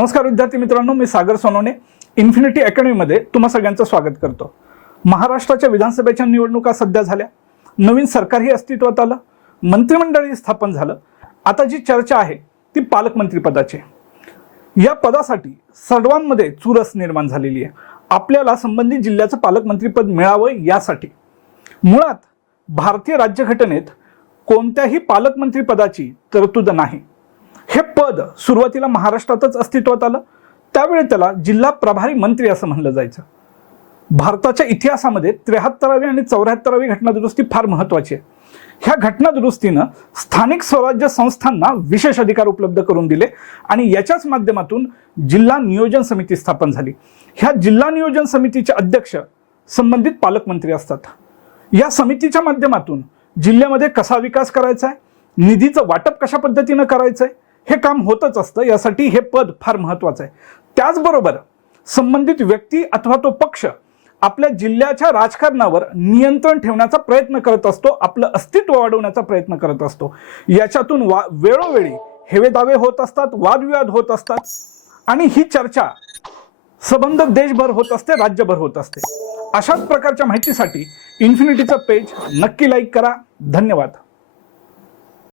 नमस्कार विद्यार्थी मित्रांनो मी सागर सोनवणे. इन्फिनिटी अकॅडमीमध्ये तुम्हा सगळ्यांचं स्वागत करतो. महाराष्ट्राच्या विधानसभेच्या निवडणुका सध्या झाल्या. नवीन सरकारही अस्तित्वात आलं. मंत्रिमंडळही स्थापन झालं. आता जी चर्चा आहे ती पालकमंत्रीपदाची या पदासाठी सर्वांमध्ये चुरस निर्माण झालेली आहे. आपल्याला संबंधित जिल्ह्याचं पालकमंत्रीपद मिळावं यासाठी. मुळात भारतीय राज्यघटनेत कोणत्याही पालकमंत्रीपदाची तरतूद नाही. पद सुरुवातीला महाराष्ट्रातच अस्तित्वात आलं. त्यावेळी त्याला जिल्हा प्रभारी मंत्री असं म्हणलं जायचं. भारताच्या इतिहासामध्ये त्र्याहत्तरावी आणि चौऱ्याहत्तरावी घटनादुरुस्ती फार महत्वाची आहे. ह्या घटनादुरुस्तीनं स्थानिक स्वराज्य संस्थांना विशेष अधिकार उपलब्ध करून दिले आणि याच्याच माध्यमातून जिल्हा नियोजन समिती स्थापन झाली. ह्या जिल्हा नियोजन समितीचे अध्यक्ष संबंधित पालकमंत्री असतात. या समितीच्या माध्यमातून जिल्ह्यामध्ये कसा विकास करायचा आहे? निधीचं वाटप कशा पद्धतीनं करायचं आहे हे काम होतच असतं. यासाठी हे पद फार महत्वाचं आहे. त्याचबरोबर संबंधित व्यक्ती अथवा तो पक्ष आपल्या जिल्ह्याच्या राजकारणावर नियंत्रण ठेवण्याचा प्रयत्न करत असतो आपलं अस्तित्व वाढवण्याचा प्रयत्न करत असतो. याच्यातून वा वेळोवेळी हेवेदावे होत असतात वादविवाद होत असतात आणि ही चर्चा सबंध देशभर होत असते राज्यभर होत असते. अशाच प्रकारच्या माहितीसाठी इन्फिनिटीचं पेज नक्की लाईक करा. धन्यवाद.